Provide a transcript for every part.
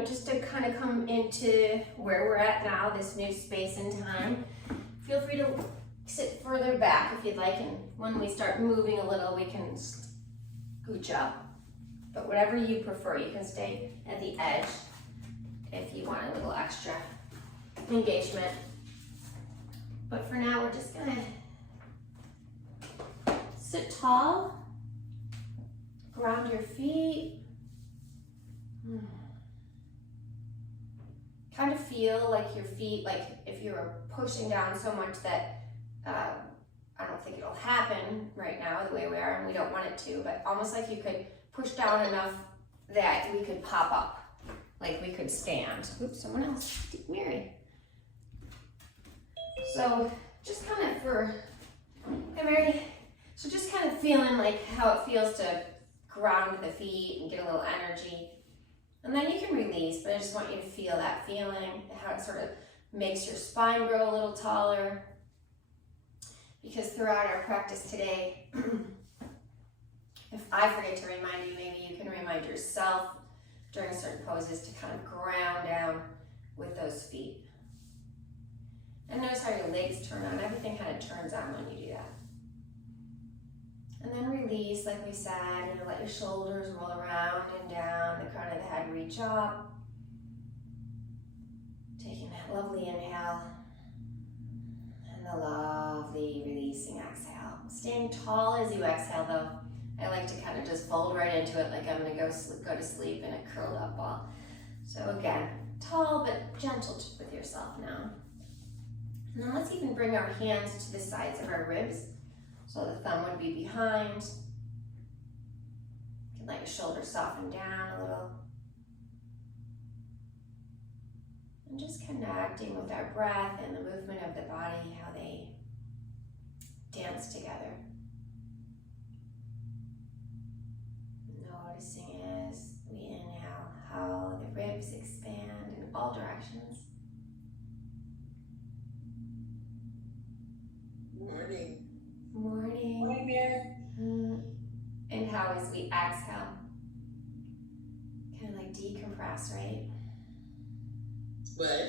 know, just to kind of come into where we're at now, this new space and time, feel free to sit further back if you'd like, and when we start moving a little, we can scooch up. But whatever you prefer, you can stay at the edge if you want a little extra engagement. But for now, we're just gonna sit tall, ground your feet. Kind of feel like your feet, like if you were pushing down so much that I don't think it'll happen right now the way we are, and we don't want it to, but almost like you could push down enough that we could pop up, like we could stand. Oops, someone else, Mary. So just kind of hey Mary, so just kind of feeling like how it feels to ground the feet and get a little energy. And then you can release, but I just want you to feel that feeling, how it sort of makes your spine grow a little taller. Because throughout our practice today, if I forget to remind you, maybe you can remind yourself during certain poses to kind of ground down with those feet. And notice how your legs turn on. Everything kind of turns on when you do that. And then release, like we said, you know, let your shoulders roll around and down, the crown of the head reach up. Taking that lovely inhale and the lovely releasing exhale. Staying tall as you exhale though. I like to kind of just fold right into it like I'm gonna go to sleep in a curled up ball. So again, tall but gentle with yourself now. And then let's even bring our hands to the sides of our ribs. So the thumb would be behind. You can let your shoulders soften down a little. And just connecting with our breath and the movement of the body, how they dance together. Noticing as we inhale how the ribs expand in all directions. Morning. Morning. Morning, Mary. And how as we exhale, kind of like decompress, right? What?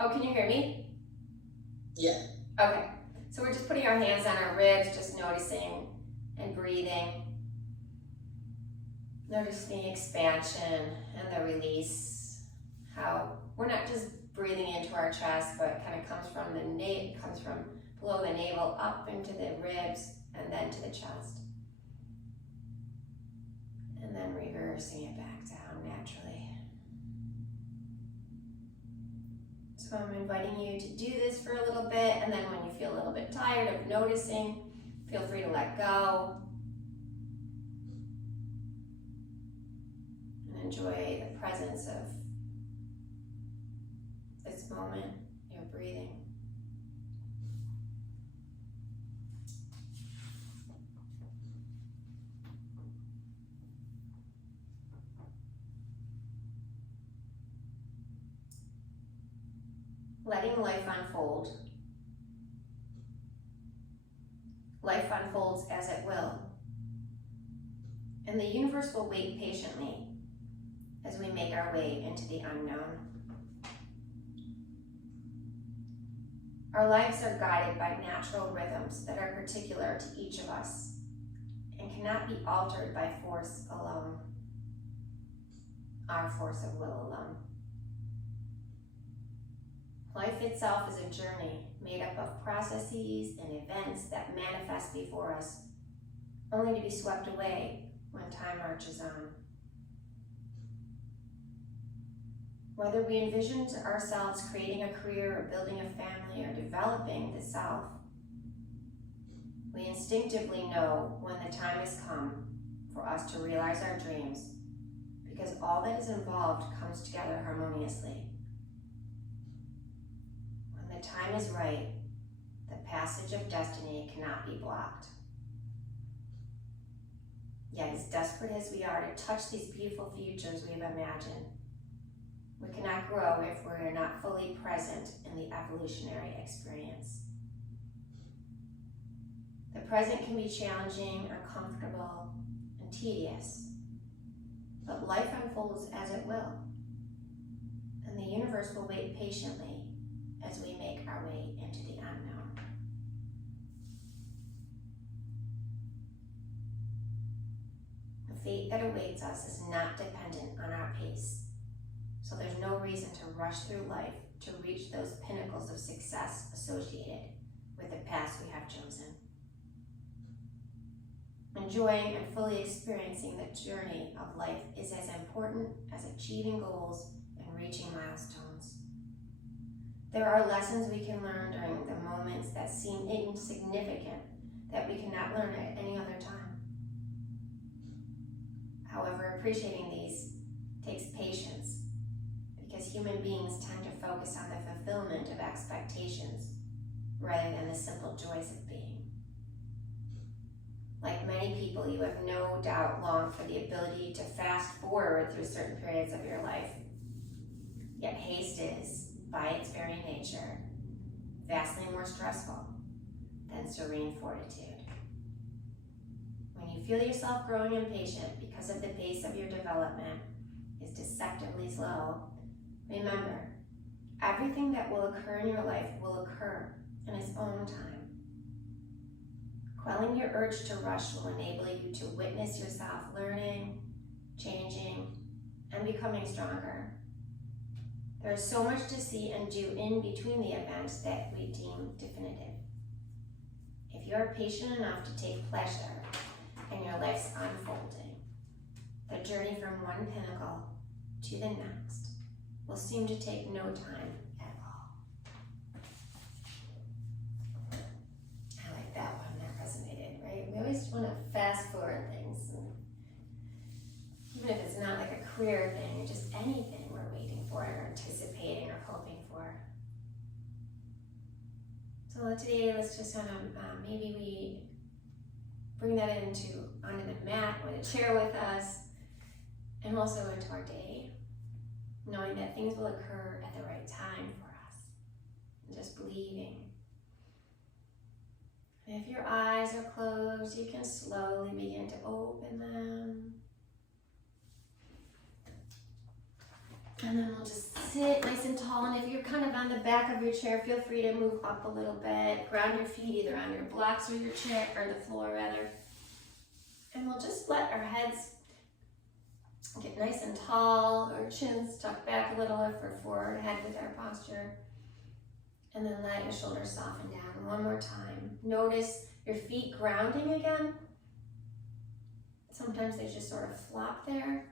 Oh, can you hear me? Yeah. Okay. So we're just putting our hands on our ribs, just noticing and breathing. Notice the expansion and the release. How we're not just breathing into our chest, but it kind of comes from the nape, comes from below the navel up into the ribs and then to the chest. And then reversing it back down naturally. So I'm inviting you to do this for a little bit, and then when you feel a little bit tired of noticing, feel free to let go. And enjoy the presence of this moment, your breathing. Letting life unfold. Life unfolds as it will. And the universe will wait patiently as we make our way into the unknown. Our lives are guided by natural rhythms that are particular to each of us and cannot be altered by force alone, our force of will alone. Life itself is a journey made up of processes and events that manifest before us, only to be swept away when time marches on. Whether we envision ourselves creating a career or building a family or developing the self, we instinctively know when the time has come for us to realize our dreams, because all that is involved comes together harmoniously. When the time is right, the passage of destiny cannot be blocked. Yet as desperate as we are to touch these beautiful futures we have imagined, we cannot grow if we are not fully present in the evolutionary experience. The present can be challenging, uncomfortable, and tedious, but life unfolds as it will. And the universe will wait patiently as we make our way into the unknown. The fate that awaits us is not dependent on our pace, so there's no reason to rush through life to reach those pinnacles of success associated with the paths we have chosen. Enjoying and fully experiencing the journey of life is as important as achieving goals and reaching milestones. There are lessons we can learn during the moments that seem insignificant that we cannot learn at any other time. However, appreciating these takes patience, because human beings tend to focus on the fulfillment of expectations rather than the simple joys of being. Like many people, you have no doubt longed for the ability to fast forward through certain periods of your life. Yet haste is, by its very nature, vastly more stressful than serene fortitude. When you feel yourself growing impatient because of the pace of your development is deceptively slow, remember, everything that will occur in your life will occur in its own time. Quelling your urge to rush will enable you to witness yourself learning, changing, and becoming stronger. There is so much to see and do in between the events that we deem definitive. If you are patient enough to take pleasure in your life's unfolding, the journey from one pinnacle to the next will seem to take no time at all. I like that one, that resonated, right? We always want to fast forward things, and even if it's not like a career thing, just anything we're waiting for or anticipating or hoping for. So today, let's just kind of, maybe we bring that onto the mat or the chair with us, and also into our day, knowing that things will occur at the right time for us, and just believing. And if your eyes are closed, you can slowly begin to open them. And then we'll just sit nice and tall, and if you're kind of on the back of your chair, feel free to move up a little bit. Ground your feet either on your blocks or your chair, or the floor rather. And we'll just let our heads get nice and tall, our chins tucked back a little if we're forward ahead with our posture. And then let your shoulders soften down one more time. Notice your feet grounding again. Sometimes they just sort of flop there.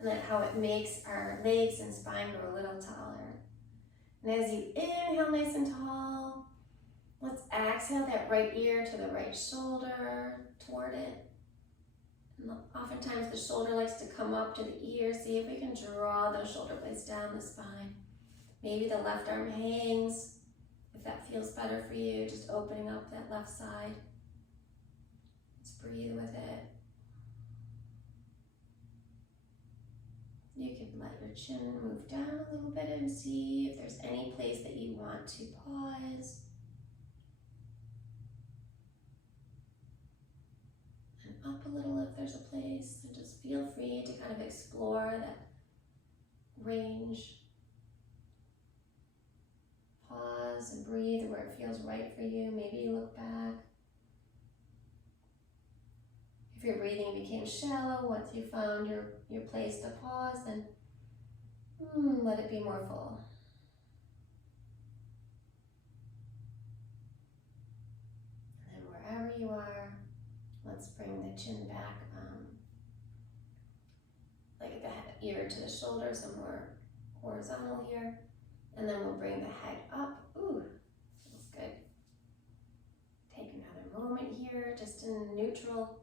And then how it makes our legs and spine grow a little taller. And as you inhale nice and tall, let's exhale that right ear to the right shoulder toward it. And oftentimes the shoulder likes to come up to the ear. See if we can draw those shoulder blades down the spine. Maybe the left arm hangs, if that feels better for you, just opening up that left side. Let's breathe with it. You can let your chin move down a little bit and see if there's any place that you want to pause. And up a little if there's a place. And just feel free to kind of explore that range. Pause and breathe where it feels right for you. Maybe you look back. If your breathing became shallow, once you found your place to pause, then let it be more full. And then wherever you are, let's bring the chin back, like the ear to the shoulder, somewhere horizontal here. And then we'll bring the head up. Ooh, feels good. Take another moment here, just in neutral.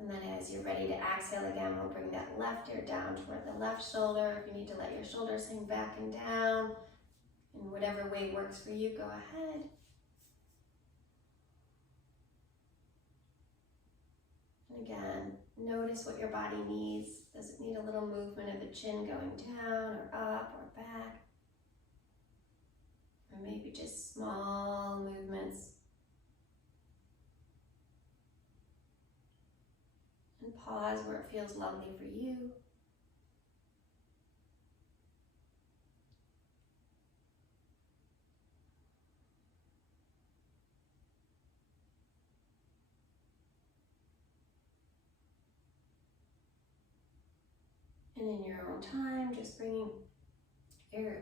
And then as you're ready to exhale again, we'll bring that left ear down toward the left shoulder. If you need to let your shoulders hang back and down, in whatever way works for you, go ahead. And again, notice what your body needs. Does it need a little movement of the chin going down or up or back? Or maybe just small movements. And pause where it feels lovely for you. And in your own time, just bringing your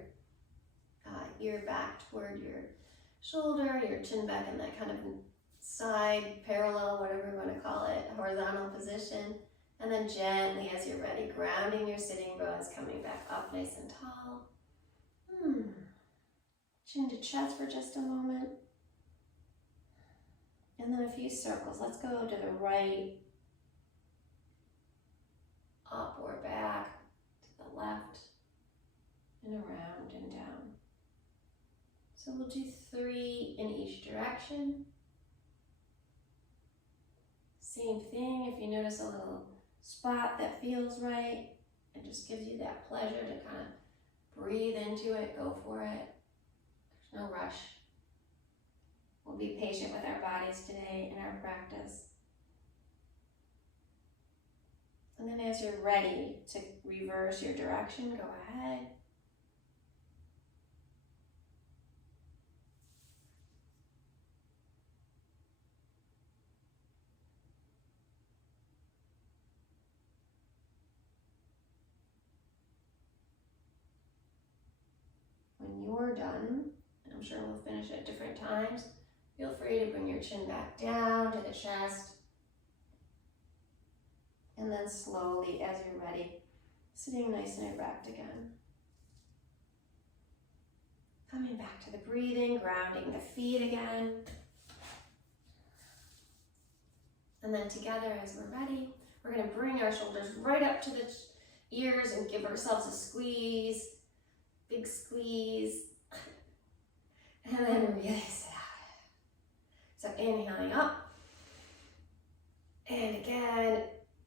ear back toward your shoulder, your chin back in that kind of side, parallel, whatever you want to call it, horizontal position. And then gently, as you're ready, grounding your sitting bones, coming back up nice and tall. Chin to chest for just a moment. And then a few circles. Let's go to the right, up or back, to the left, and around and down. So we'll do 3 in each direction. Same thing, if you notice a little spot that feels right, it just gives you that pleasure to kind of breathe into it, go for it. There's no rush. We'll be patient with our bodies today in our practice. And then as you're ready to reverse your direction, go ahead. When you're done, and I'm sure we'll finish at different times, feel free to bring your chin back down to the chest. And then slowly, as you're ready, sitting nice and erect again. Coming back to the breathing, grounding the feet again. And then together, as we're ready, we're going to bring our shoulders right up to the ears and give ourselves a squeeze. Big squeeze. And then release it out. So inhaling up. And again,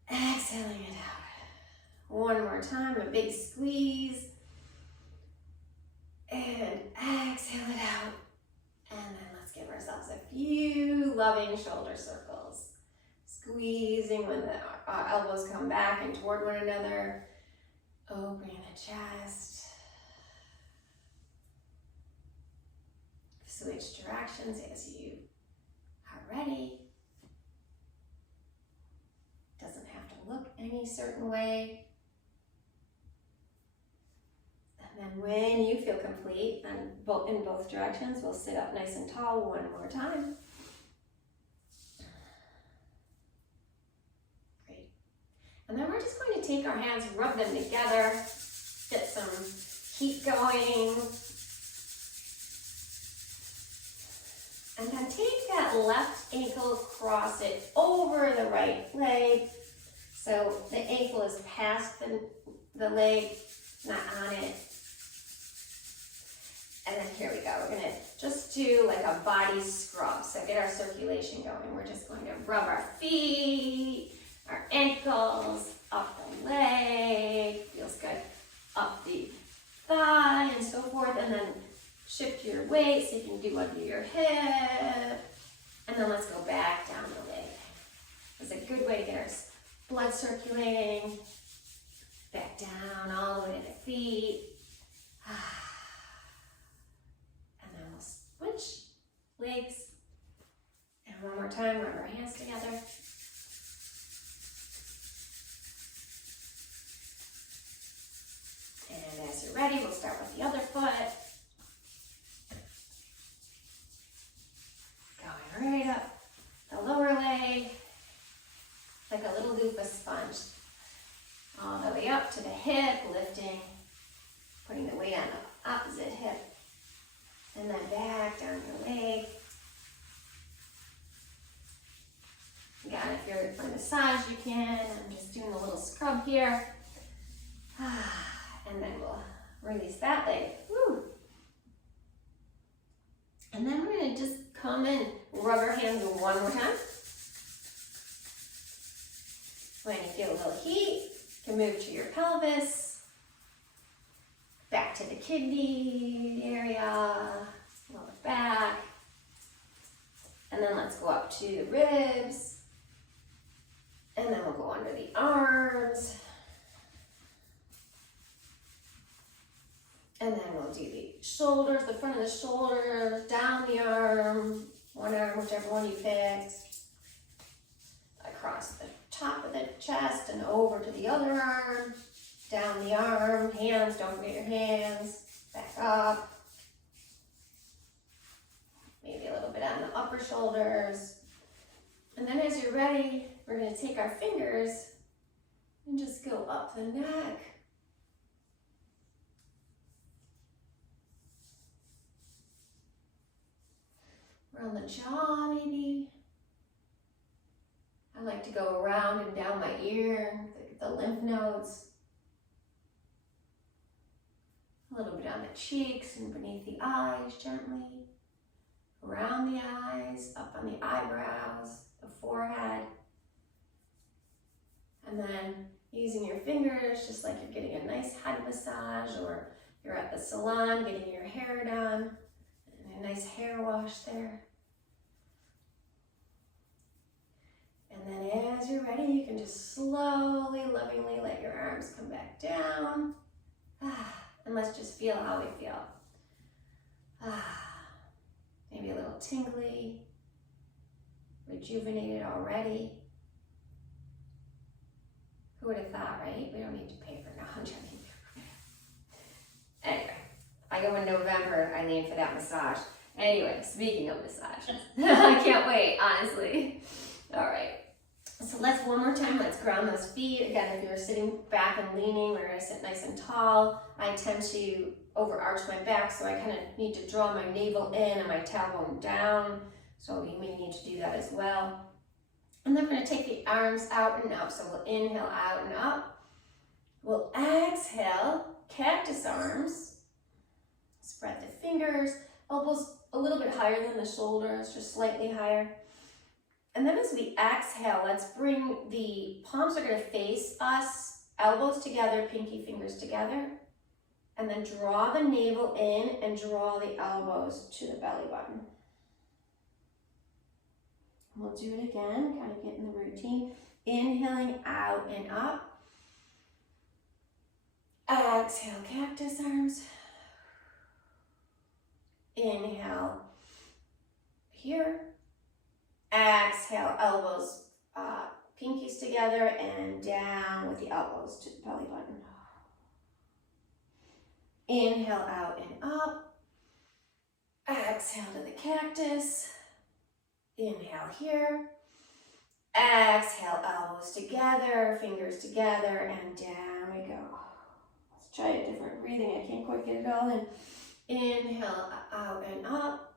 exhaling it out. One more time, a big squeeze. And exhale it out. And then let's give ourselves a few loving shoulder circles. Squeezing when the elbows come back and toward one another. Opening the chest. Switch directions as you are ready. Doesn't have to look any certain way. And then when you feel complete, and in both directions, we'll sit up nice and tall one more time. Great. And then we're just going to take our hands, rub them together, get some heat going. And then take that left ankle, cross it over the right leg. So the ankle is past the leg, not on it. And then here we go. We're going to just do like a body scrub. So get our circulation going. We're just going to rub our feet, our ankles, up the leg. Feels good. Up the thigh and so forth. And then shift your weight so you can do under your hip. And then let's go back down the leg. It's a good way to get our blood circulating. Back down all the way to the feet. And then we'll switch legs. And one more time, rub our hands together. And as you're ready, we'll start with the other foot. Going right up the lower leg, like a little loop of sponge. All the way up to the hip, lifting, putting the weight on the opposite hip. And then back down your leg. Again, if you're for massage, you can. I'm just doing a little scrub here. And then we'll release that leg. Woo. And then we're going to just come and rub our hands one more time. When you feel a little heat, you can move to your pelvis, back to the kidney area, lower back. And then let's go up to the ribs. And then we'll go under the arms. And then we'll do the shoulders, the front of the shoulders, down the arm, one arm, whichever one you picked. Across the top of the chest and over to the other arm. down the arm, hands, don't forget your hands, back up. Maybe a little bit on the upper shoulders. And then as you're ready, we're gonna take our fingers and just go up the neck. Around the jaw maybe. I like to go around and down my ear, the lymph nodes. A little bit on the cheeks and beneath the eyes gently. Around the eyes, up on the eyebrows, the forehead. And then using your fingers, just like you're getting a nice head massage, or you're at the salon getting your hair done, and a nice hair wash there. And then as you're ready, you can just slowly, lovingly let your arms come back down. And let's just feel how we feel. Maybe a little tingly, rejuvenated already. Who would have thought, right? We don't need to pay for, no, I'm joking. Anyway, I go in November, Eileen, for that massage. Anyway, speaking of massage, I can't wait, honestly. All right, so let's, one more time, let's ground those feet. Again, if you're sitting back and leaning, we're gonna sit nice and tall. I tend to overarch my back, so I kind of need to draw my navel in and my tailbone down. So you may need to do that as well. And then we're gonna take the arms out and up. So we'll inhale out and up. We'll exhale, cactus arms. Spread the fingers, elbows a little bit higher than the shoulders, just slightly higher. And then as we exhale, let's bring the palms are gonna face us, elbows together, pinky fingers together. And then draw the navel in and draw the elbows to the belly button. We'll do it again, kind of get in the routine. Inhaling out and up. Exhale, cactus arms. Inhale here. Exhale, elbows, pinkies together and down with the elbows to the belly button. Inhale out and up. Exhale to the cactus. Inhale here. Exhale, elbows together, fingers together, and down we go. Let's try a different breathing. I can't quite get it all in. Inhale out and up.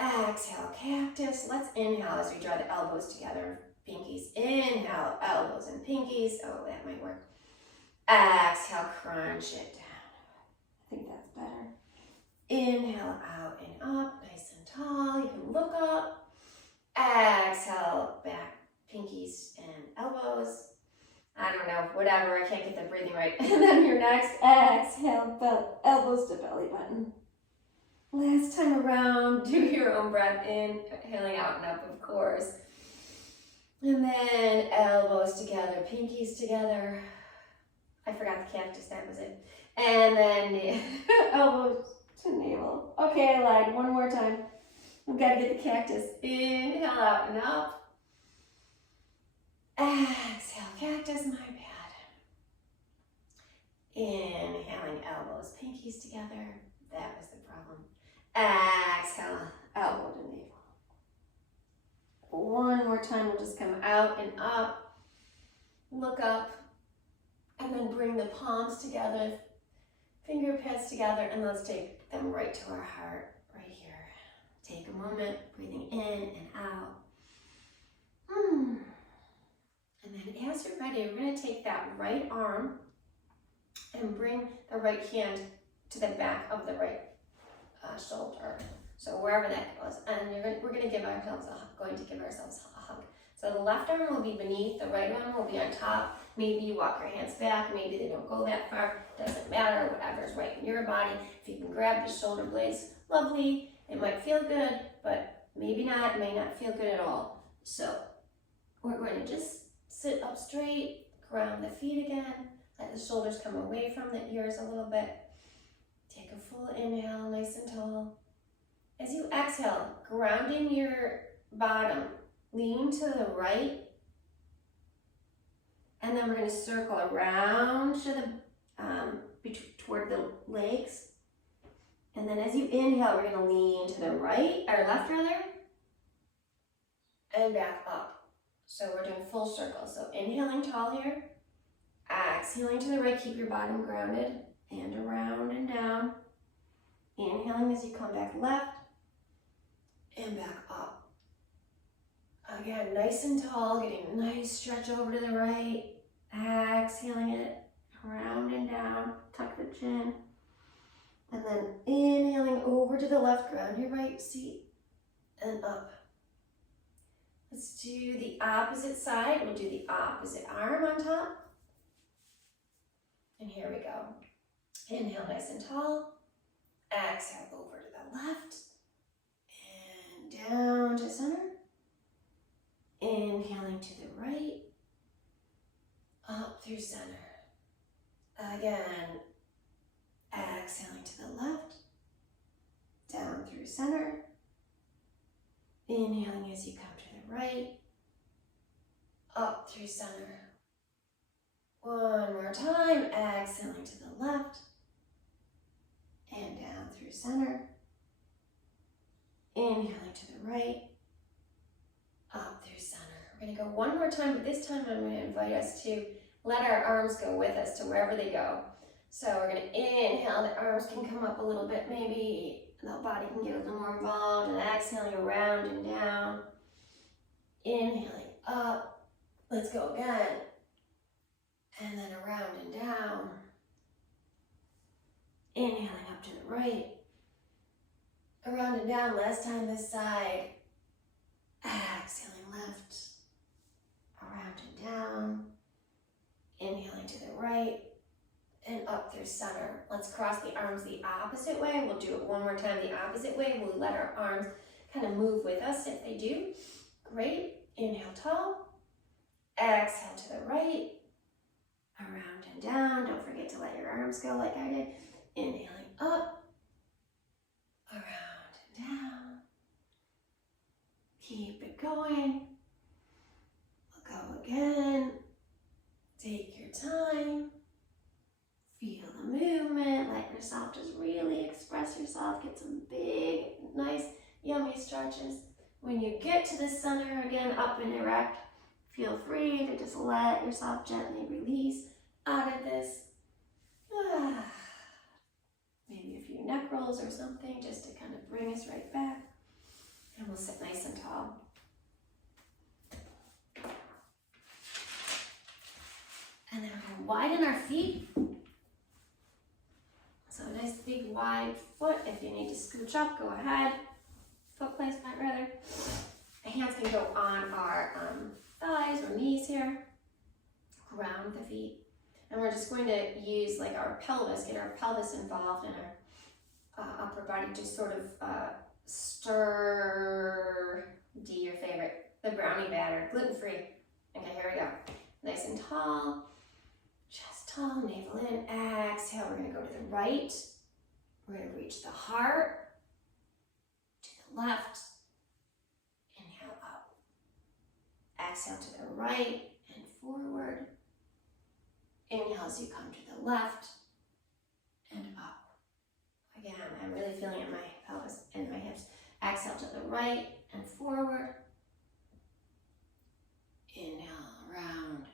Exhale, cactus. Let's inhale as we draw the elbows together, pinkies. Inhale, elbows and pinkies. Oh, that might work. Exhale, crunch it down. I think that's better. Inhale out and up, nice and tall. You can look up. Exhale, back, pinkies and elbows. I don't know, whatever. I can't get the breathing right. And then your next exhale, elbows to belly button. Last time around, do your own breath in, inhaling out and up, of course. And then elbows together, pinkies together. I forgot the cactus, that was it. And then elbows to navel. Okay, I lied. One more time. I've got to get the cactus. Inhale out and up. Exhale, cactus, my bad. Inhaling elbows, pinkies together. That was the problem. Exhale, elbow to navel. One more time, we'll just come out and up. Look up. And then bring the palms together, finger pads together, and let's take them right to our heart, right here. Take a moment, breathing in and out. And then as you're ready, we're going to take that right arm and bring the right hand to the back of the right shoulder. So wherever that goes. And we're going to give ourselves a hug. So the left arm will be beneath, the right arm will be on top. Maybe you walk your hands back, maybe they don't go that far. Doesn't matter, whatever's right in your body. If you can grab the shoulder blades, lovely. It might feel good, but maybe not, it may not feel good at all. So we're going to just sit up straight, ground the feet again, let the shoulders come away from the ears a little bit. Take a full inhale, nice and tall. As you exhale, grounding your bottom, lean to the right. And then we're going to circle around to the toward the legs. And then as you inhale, we're going to lean to the right, or left rather, and back up. So we're doing full circle. So inhaling tall here, exhaling to the right, keep your bottom grounded, and around and down. Inhaling as you come back left, and back up. Again, nice and tall, getting a nice stretch over to the right, exhaling it, around and down, tuck the chin. And then inhaling over to the left, ground your right seat, and up. Let's do the opposite side. We'll do the opposite arm on top. And here we go. Inhale nice and tall. Exhale over to the left. And down to center. Inhaling to the right. Up through center. Again. Exhaling to the left. Down through center. Inhaling as you come to the right. Up through center. One more time. Exhaling to the left. And down through center. Inhaling to the right. Up through center. We're going to go one more time, but this time I'm going to invite us to let our arms go with us to wherever they go. So we're going to inhale, the arms can come up a little bit, maybe the body can get a little more involved, and exhaling around and down. Inhaling up. Let's go again. And then around and down. Inhaling up to the right. Around and down, last time this side. Exhaling left. Around and down. Inhaling to the right. And up through center. Let's cross the arms the opposite way. We'll do it one more time the opposite way. We'll let our arms kind of move with us if they do. Great. Inhale tall. Exhale to the right. Around and down. Don't forget to let your arms go like I did. Inhaling up. Around and down. Keep it going. We'll go again. Take your time. Feel the movement. Let yourself just really express yourself. Get some big, nice, yummy stretches. When you get to the center again, up and erect, feel free to just let yourself gently release out of this. Maybe a few neck rolls or something just to kind of bring us right back. And we'll sit nice and tall. And then we're going to widen our feet. So a nice big wide foot. If you need to scooch up, go ahead. Foot placement rather. The hands can go on our thighs or knees here. Ground the feet. And we're just going to use like our pelvis, get our pelvis involved in our upper body, just sort of stir, do your favorite, the brownie batter, gluten-free. Okay, here we go. Nice and tall. Chest tall, navel in, exhale. We're going to go to the right. We're going to reach the heart. To the left. Inhale up. Exhale to the right and forward. Inhale as you come to the left and up. Again, I'm really feeling it in my pelvis and my hips. Exhale to the right and forward. Inhale around.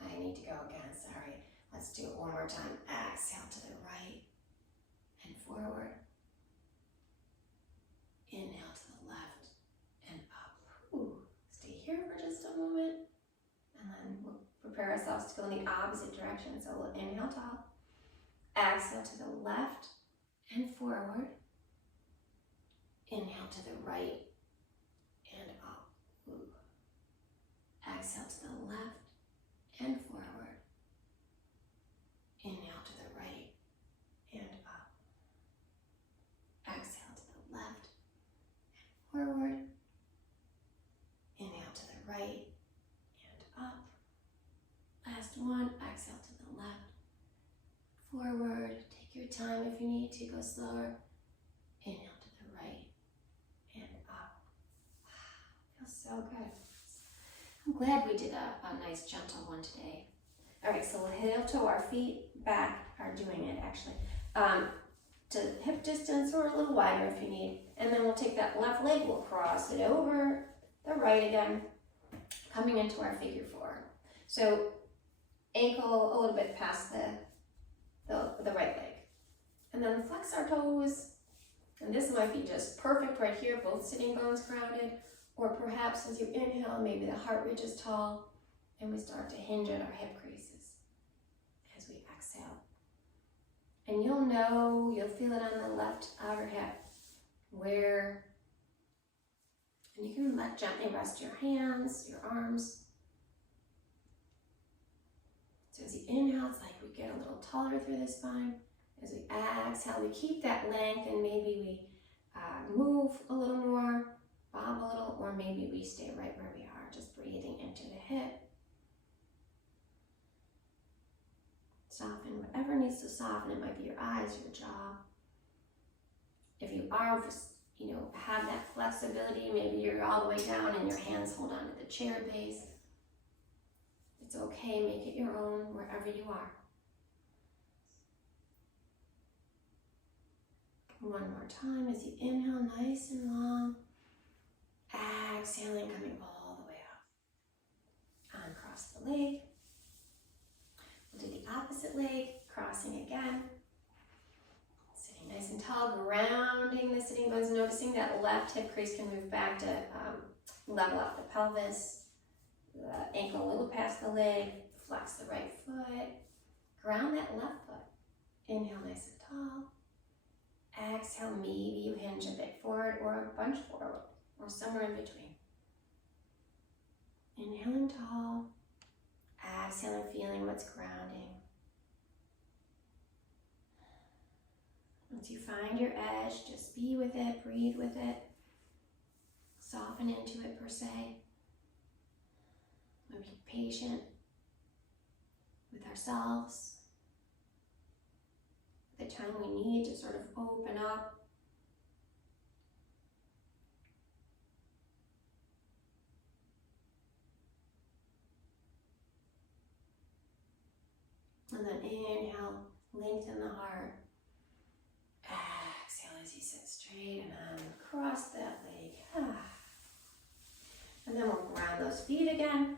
I need to go again, sorry. Let's do it one more time. Exhale to the right and forward. Inhale to the left and up. Ooh. Stay here for just a moment. And then we'll prepare ourselves to go in the opposite direction. So we'll inhale tall. Exhale to the left and forward. Inhale to the right and up. Ooh. Exhale to the left and forward. Inhale to the right and up. Exhale to the left and forward. Inhale to the right and up. Last one. Exhale to the left. Forward. Take your time if you need to. Go slower. Inhale to the right and up. Feels so good. I'm glad we did a nice gentle one today. All right, so we'll heel toe our feet back, are doing it actually, to hip distance or a little wider if you need. And then we'll take that left leg, we'll cross it over the right again, coming into our figure four. So ankle a little bit past the right leg. And then flex our toes. And this might be just perfect right here, both sitting bones grounded. Or perhaps as you inhale, maybe the heart reaches tall and we start to hinge at our hip creases as we exhale. And you'll feel it on the left outer hip where, and you can gently rest your hands, your arms. So as you inhale, it's like we get a little taller through the spine. As we exhale, we keep that length and maybe we move a little more, bob a little, or maybe we stay right where we are, just breathing into the hip. Soften whatever needs to soften. It might be your eyes, your jaw. If you are, have that flexibility, maybe you're all the way down and your hands hold on to the chair base. It's okay, make it your own wherever you are. One more time as you inhale, nice and long. Exhaling, coming all the way up. Uncross the leg. We'll do the opposite leg, crossing again. Sitting nice and tall, grounding the sitting bones, noticing that left hip crease can move back to level out the pelvis. The ankle a little past the leg, flex the right foot. Ground that left foot. Inhale nice and tall. Exhale, maybe you hinge a bit forward or a bunch forward or somewhere in between. Inhaling tall, exhaling, feeling what's grounding. Once you find your edge, just be with it, breathe with it, soften into it per se. We'll be patient with ourselves. The time we need to sort of open up. And then inhale, lengthen the heart. Exhale as you sit straight and cross that leg. And then we'll ground those feet again.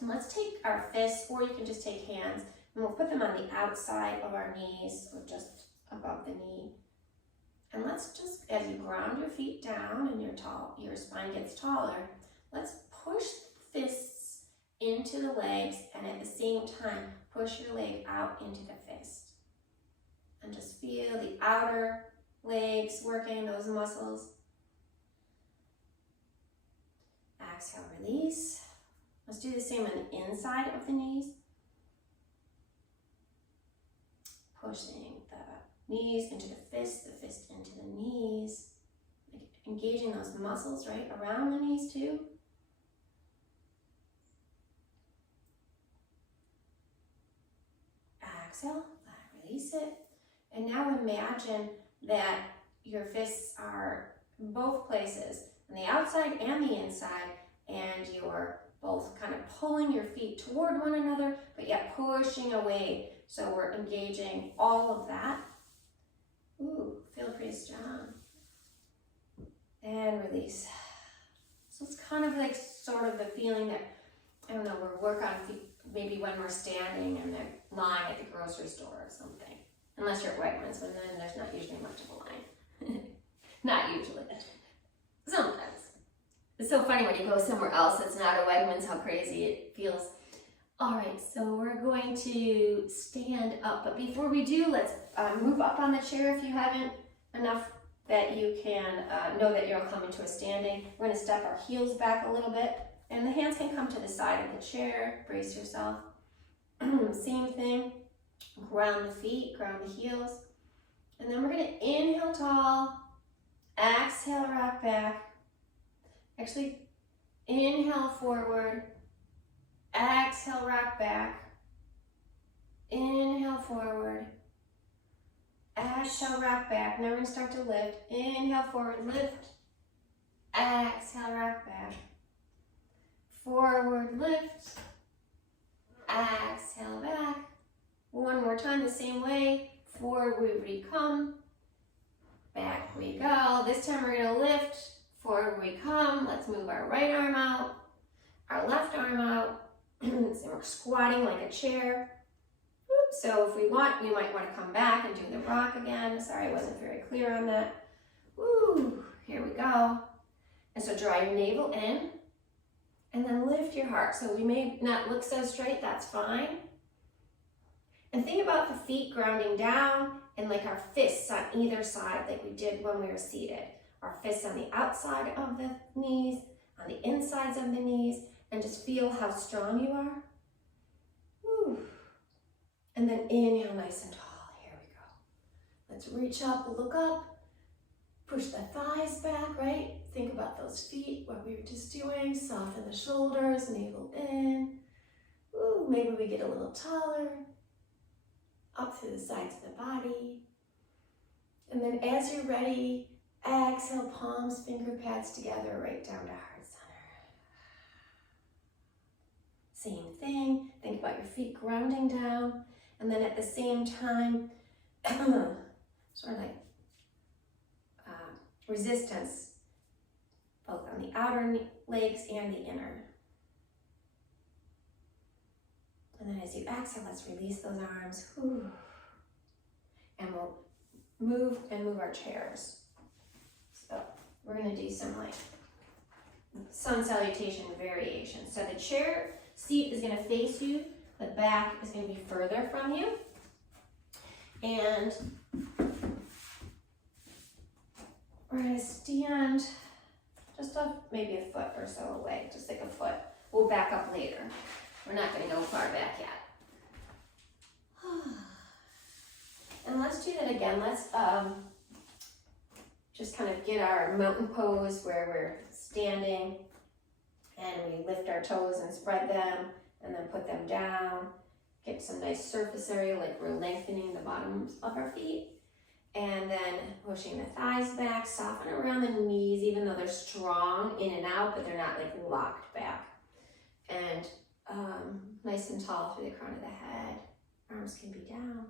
And let's take our fists, or you can just take hands, and we'll put them on the outside of our knees, or just above the knee. And let's just, as you ground your feet down and your spine gets taller, let's push the fists into the legs, and at the same time, push your leg out into the fist. And just feel the outer legs working, those muscles. Exhale, release. Let's do the same on the inside of the knees. Pushing the knees into the fist into the knees. Engaging those muscles right around the knees too. Exhale, release it. And now imagine that your fists are both places, on the outside and the inside, and you're both kind of pulling your feet toward one another, but yet pushing away. So we're engaging all of that. Ooh, feel pretty strong. And release. So it's kind of like sort of the feeling that, I don't know, we're working on feet, maybe when we're standing and they're lying at the grocery store or something. Unless you're at Wegmans, and then there's not usually much of a line. Not usually. Sometimes. It's so funny when you go somewhere else that's not a Wegmans, how crazy it feels. All right, so we're going to stand up, but before we do, let's move up on the chair if you haven't, enough that you can know that you're coming to a standing. We're going to step our heels back a little bit, and the hands can come to the side of the chair. Brace yourself. Same thing. Ground the feet, ground the heels. And then we're going to inhale tall, exhale, rock back. Actually, inhale forward, exhale, rock back. Inhale forward, exhale, rock back. Now we're going to start to lift. Inhale forward, lift, exhale, rock back. forward lift, exhale back. One more time the same way, forward we come, back we go. This time we're gonna lift, forward we come. Let's move our right arm out, our left arm out. So we're squatting like a chair. Oops. So if we want, you might want to come back and do the rock again. Sorry, I wasn't very clear on that. Woo, here we go. And so draw your navel in and then lift your heart. So we may not look so straight, that's fine. And think about the feet grounding down and like our fists on either side like we did when we were seated. Our fists on the outside of the knees, on the insides of the knees, and just feel how strong you are. Woo. And then inhale nice and tall. Here we go. Let's reach up, look up, push the thighs back, right? Think about those feet, what we were just doing. Soften the shoulders, navel in. Ooh, maybe we get a little taller. Up to the sides of the body. And then as you're ready, exhale, palms, finger pads together, right down to heart center. Same thing, think about your feet grounding down. And then at the same time, sort of like resistance, both on the outer legs and the inner. And then as you exhale, let's release those arms. Whew. And we'll move our chairs. So we're gonna do some like sun salutation variation. So the chair seat is gonna face you, the back is gonna be further from you. And we're gonna stand just maybe a foot or so away, just like a foot. We'll back up later. We're not going to go far back yet. And let's do that again. Let's just kind of get our mountain pose where we're standing and we lift our toes and spread them and then put them down. Get some nice surface area like we're lengthening the bottoms of our feet. And then pushing the thighs back, soften around the knees even though they're strong in and out, but they're not like locked back. And nice and tall through the crown of the head. Arms can be down.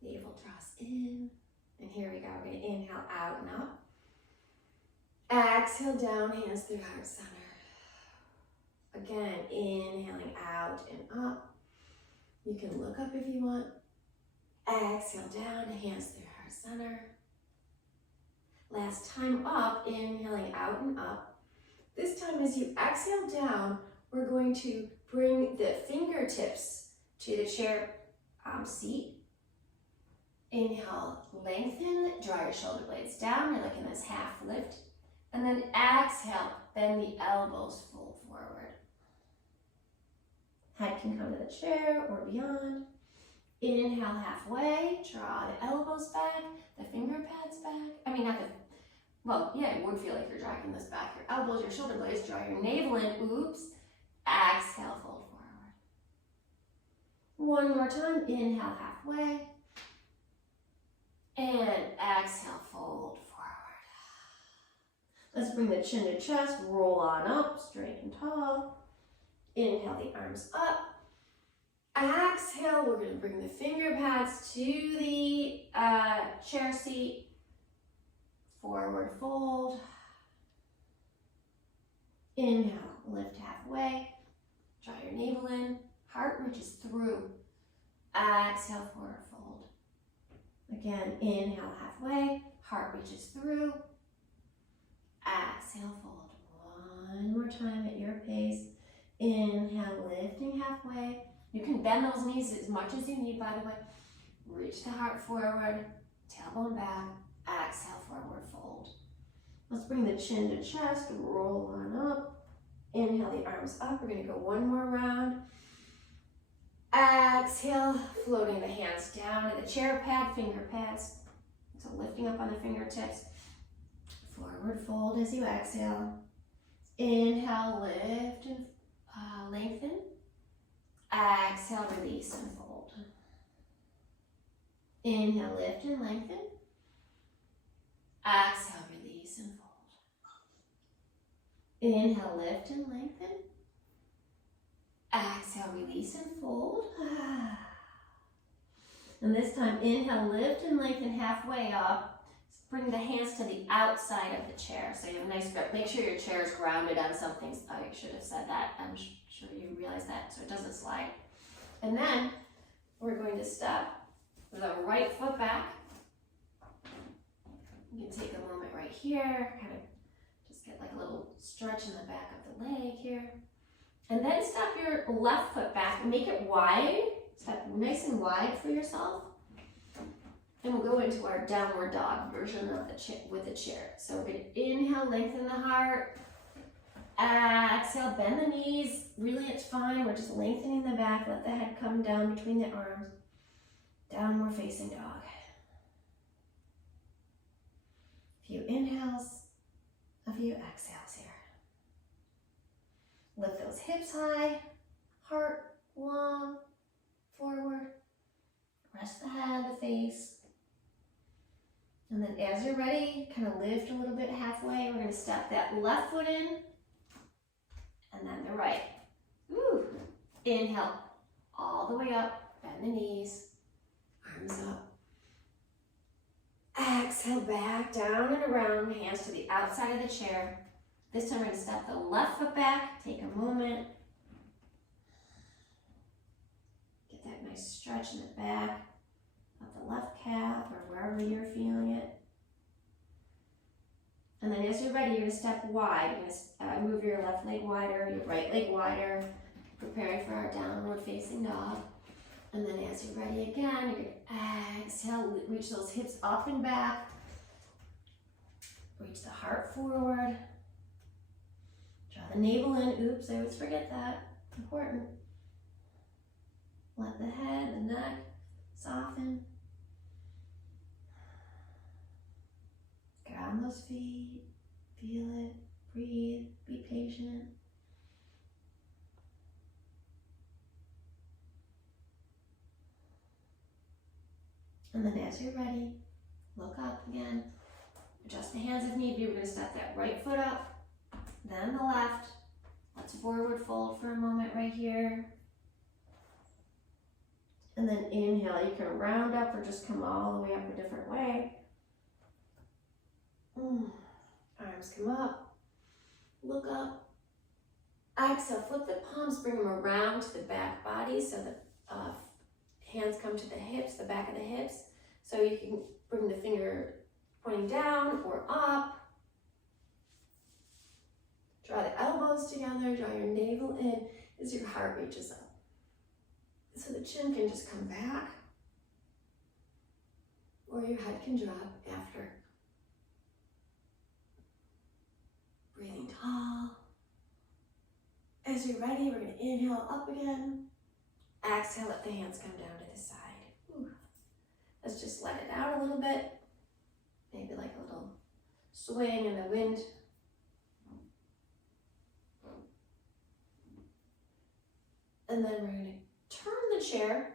Navel draws in. And here we go. We're going to inhale out and up. Exhale down, hands through heart center. Again, inhaling out and up. You can look up if you want. Exhale down, hands through heart center. Last time up, inhaling out and up. This time as you exhale down, we're going to bring the fingertips to the chair seat. Inhale, lengthen, draw your shoulder blades down. You're like in this half lift. And then exhale, bend the elbows, fold forward. Head can come to the chair or beyond. Inhale halfway, draw the elbows back, the finger pads back. I mean, not the, well, yeah, it would feel like you're dragging this back. Your elbows, your shoulder blades, draw your navel in, oops. Exhale, fold forward. One more time, inhale halfway. And exhale, fold forward. Let's bring the chin to chest, roll on up, straight and tall. Inhale the arms up. Exhale, we're going to bring the finger pads to the chair seat. Forward fold. Inhale, lift halfway. Draw your navel in. Heart reaches through. Exhale, forward fold. Again, inhale halfway. Heart reaches through. Exhale, fold. One more time at your pace. Inhale, lifting halfway. You can bend those knees as much as you need, by the way. Reach the heart forward, tailbone back, exhale, forward fold. Let's bring the chin to chest, roll on up. Inhale the arms up. We're gonna go one more round. Exhale, floating the hands down to the chair pad, finger pads. So lifting up on the fingertips. Forward fold as you exhale. Inhale, lift and lengthen. Exhale, release and fold. Inhale, lift and lengthen. Exhale, release and fold. Inhale, lift and lengthen. Exhale, release and fold. And this time, inhale, lift and lengthen halfway up. Bring the hands to the outside of the chair. So you have a nice grip. Make sure your chair is grounded on something. I should have said that. I'm sure you realize that, so it doesn't slide. And then we're going to step the right foot back. You can take a moment right here, kind of just get like a little stretch in the back of the leg here. And then step your left foot back and make it wide. Step nice and wide for yourself. And we'll go into our downward dog version of the chair with the chair. So we're going to inhale, lengthen the heart. Exhale, bend the knees. Really, it's fine. We're just lengthening the back. Let the head come down between the arms. Downward facing dog. A few inhales, a few exhales here. Lift those hips high, heart long, forward. Rest the head, the face. And then as you're ready, kind of lift a little bit halfway. We're going to step that left foot in, and then the right. Woo. Inhale, all the way up, bend the knees, arms up. Exhale, back, down and around, hands to the outside of the chair. This time we're going to step the left foot back, take a moment. Get that nice stretch in the back of the left calf or wherever you're feeling it. And then as you're ready, you're going to step wide. You're going to move your left leg wider, your right leg wider, preparing for our downward facing dog. And then as you're ready again, you're going to exhale, reach those hips up and back. Reach the heart forward. Draw the navel in. Oops, I always forget that. Important. Let the head, the neck soften. Ground those feet. Feel it. Breathe. Be patient. And then as you're ready, look up again. Adjust the hands if need be. We're going to step that right foot up, then the left. Let's forward fold for a moment right here. And then inhale. You can round up or just come all the way up a different way. Arms come up. Look up. Exhale. Flip the palms. Bring them around to the back body so the hands come to the hips, the back of the hips. So you can bring the finger pointing down or up. Draw the elbows together, draw your navel in as your heart reaches up. So the chin can just come back, or your head can drop after. Breathing tall. As you're ready, we're going to inhale up again. Exhale, let the hands come down to the side. Ooh. Let's just let it out a little bit. Maybe like a little swing in the wind. And then we're going to turn the chair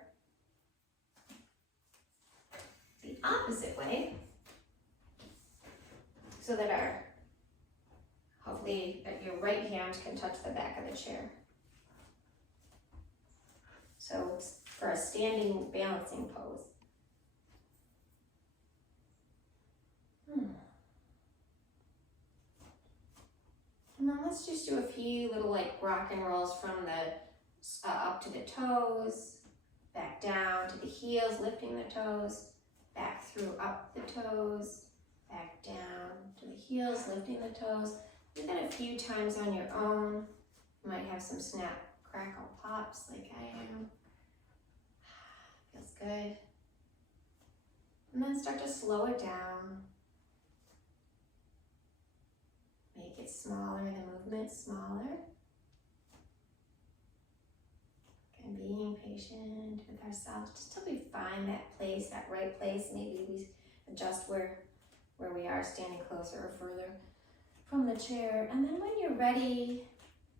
the opposite way so that hopefully your right hand can touch the back of the chair. So it's for a standing balancing pose. And then let's just do a few little like rock and rolls from the up to the toes, back down to the heels, lifting the toes, back through up the toes, back down to the heels, lifting the toes. Do that a few times on your own. You might have some snap, crackle, pops like I am. Feels good. And then start to slow it down. Make it smaller, the movement smaller. And being patient with ourselves just till we find that place, that right place. Maybe we adjust where we are, standing closer or further from the chair. And then when you're ready,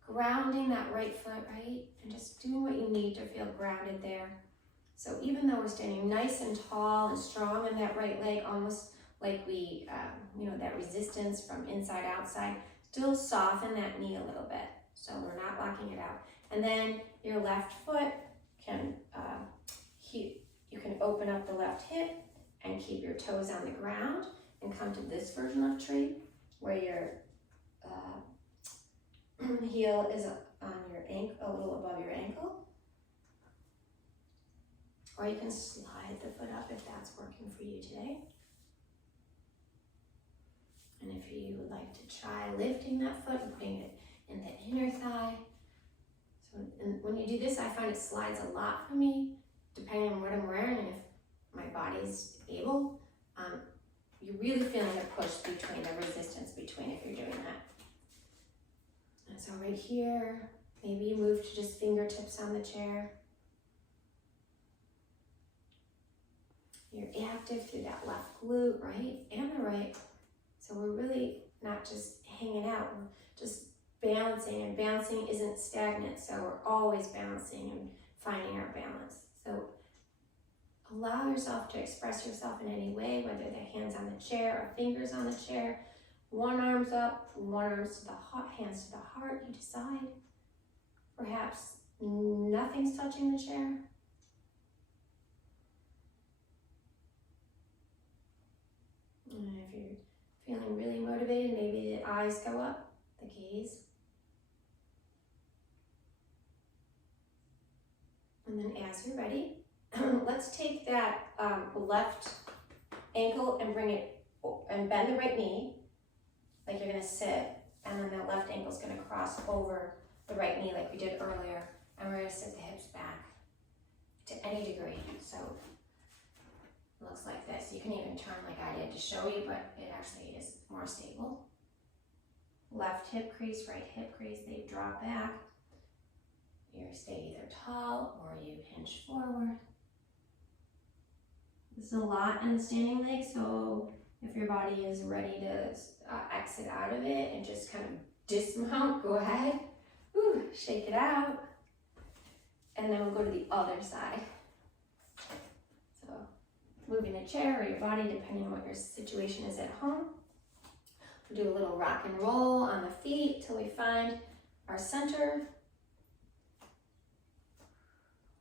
grounding that right foot, right? And just doing what you need to feel grounded there. So even though we're standing nice and tall and strong in that right leg, almost like we, that resistance from inside outside, still soften that knee a little bit. So we're not locking it out. And then your left foot can, you can open up the left hip and keep your toes on the ground and come to this version of tree where your heel is on your ankle, a little above your ankle. Or you can slide the foot up if that's working for you today. And if you would like to try lifting that foot and putting it in the inner thigh. So and when you do this, I find it slides a lot for me, depending on what I'm wearing and if my body's able. You're really feeling the push between, the resistance between if you're doing that. And so right here, maybe you move to just fingertips on the chair. You're active through that left glute, right, and the right. So we're really not just hanging out, we're just balancing, and balancing isn't stagnant, so we're always balancing and finding our balance. So allow yourself to express yourself in any way, whether the hands on the chair or fingers on the chair, one arm's up, one arm's to the heart, hands to the heart, you decide. Perhaps nothing's touching the chair. And if you're feeling really motivated, maybe the eyes go up, the gaze. And then as you're ready, let's take that left ankle and bring it, and bend the right knee, like you're gonna sit, and then the left ankle's gonna cross over the right knee like we did earlier, and we're gonna sit the hips back to any degree. So it looks like this. You can even turn like I did to show you, but it actually is more stable. Left hip crease, right hip crease, they drop back. You stay either tall or you hinge forward. This is a lot in the standing leg, so if your body is ready to exit out of it and just kind of dismount, go ahead. Ooh, shake it out. And then we'll go to the other side. So moving the chair or your body, depending on what your situation is at home. We'll do a little rock and roll on the feet till we find our center,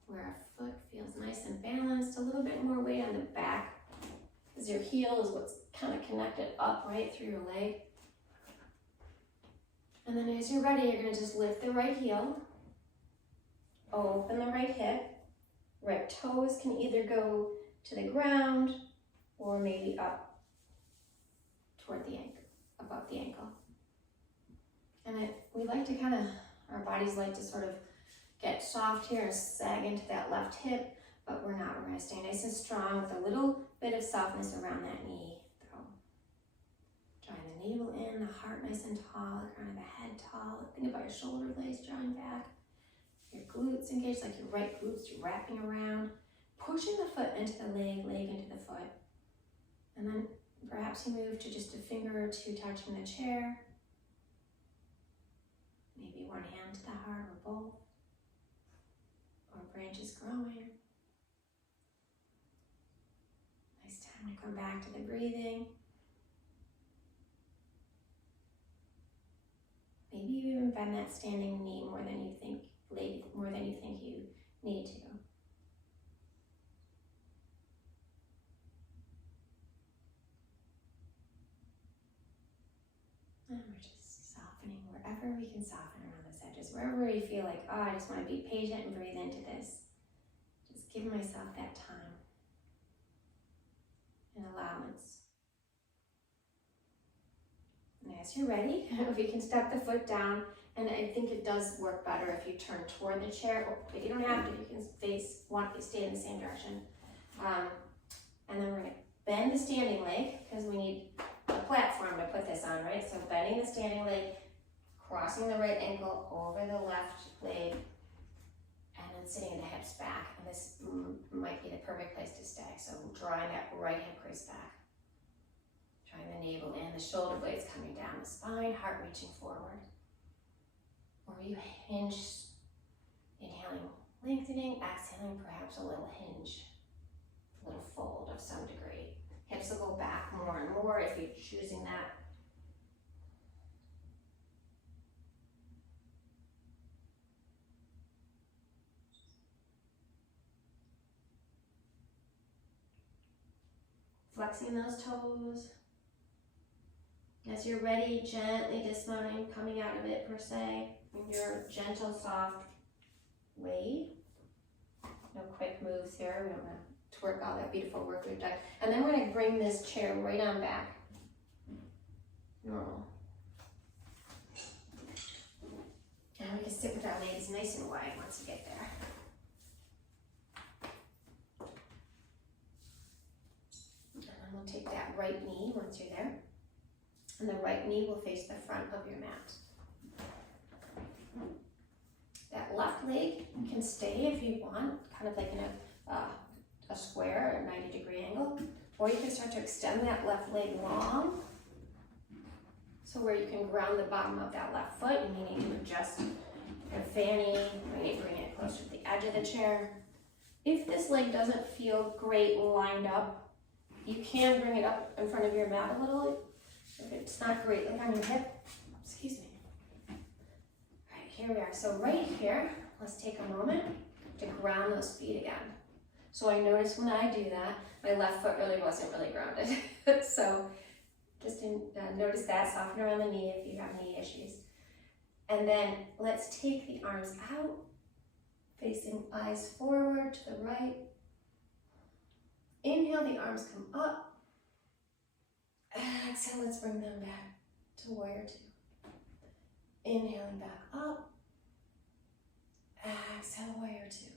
where our foot feels nice and balanced. A little bit more weight on the back, because your heel is what's kind of connected up right through your leg. And then as you're ready, you're going to just lift the right heel, open the right hip. Right toes can either go to the ground or maybe up toward the ankle, above the ankle. And we like to kind of, our bodies like to sort of get soft here and sag into that left hip, but we're not. We're going to stay nice and strong with a little bit of softness around that knee. Drawing the navel in, the heart nice and tall, the crown of the head tall. Think about your shoulder blades drawing back. Your glutes engaged, like your right glutes, you're wrapping around. Pushing the foot into the leg, leg into the foot. And then perhaps you move to just a finger or two touching the chair. Maybe one hand to the heart or both. Or branches growing. Nice time to come back to the breathing. Maybe you even bend that standing knee more than you think you need to. And we're just softening wherever we can soften around those edges. Wherever you feel like, oh, I just want to be patient and breathe into this. Just give myself that time and allowance. And as you're ready, we can step the foot down, and I think it does work better if you turn toward the chair, but you don't have to. You can stay in the same direction. And then we're going to bend the standing leg, because we need a platform to put this on, right? So bending the standing leg, crossing the right ankle over the left leg, and then sitting the hips back. And this might be the perfect place to stay. So drawing that right hip crease back. Drawing the navel in, the shoulder blades coming down the spine, heart reaching forward. Or you hinge, inhaling, lengthening, exhaling, perhaps a little hinge, a little fold of some degree. Hips will go back more and more if you're choosing that. flexing those toes. As you're ready, gently dismounting, coming out of it per se, in your gentle, soft way. No quick moves here. We don't have to work all that beautiful work we've done. And then we're going to bring this chair right on back. Normal. And we can sit with our legs nice and wide once we get there. And then we'll take that right knee once you're there. And the right knee will face the front of your mat. That left leg can stay if you want, kind of like in a square or 90-degree angle. Or you can start to extend that left leg long. So where you can ground the bottom of that left foot, you may need to adjust your fanny, maybe bring it closer to the edge of the chair. If this leg doesn't feel great lined up, you can bring it up in front of your mat a little. If it's not great, like on your hip, excuse me. All right, here we are. So right here, let's take a moment to ground those feet again. So I noticed when I do that, my left foot really wasn't really grounded. So just notice that, soften around the knee if you have knee issues. And then let's take the arms out, facing eyes forward to the right. Inhale, the arms come up. Exhale, let's bring them back to warrior two. Inhaling back up. Exhale, warrior two.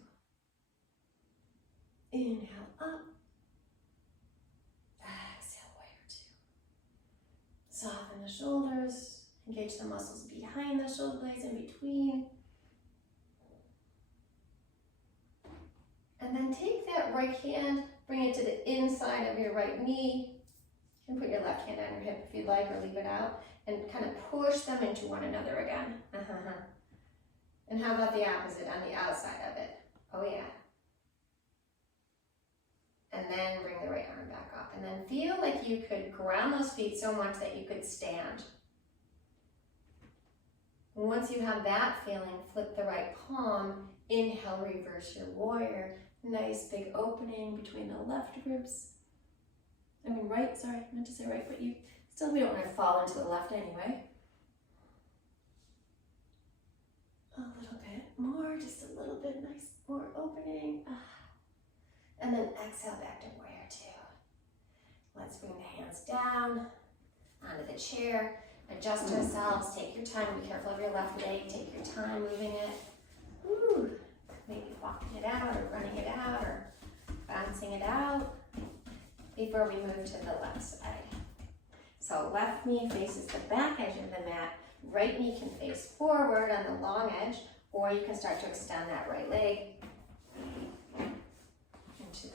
Inhale up. Exhale, warrior two. Soften the shoulders. Engage the muscles behind the shoulder blades in between. And then take that right hand, bring it to the inside of your right knee. You can put your left hand on your hip if you'd like, or leave it out, and kind of push them into one another again. And how about the opposite on the outside of it? Oh yeah. And then bring the right arm back up. And then feel like you could ground those feet so much that you could stand. Once you have that feeling, flip the right palm. Inhale, reverse your warrior. Nice big opening between the left ribs. Right, sorry, I meant to say right, but we don't want to fall into the left anyway. A little bit more, just a little bit nice, more opening. And then exhale back to warrior two. Let's bring the hands down onto the chair. Adjust ourselves, take your time, be careful of your left leg, take your time moving it. Woo. Maybe walking it out or running it out or bouncing it out before we move to the left side. So left knee faces the back edge of the mat, right knee can face forward on the long edge, or you can start to extend that right leg into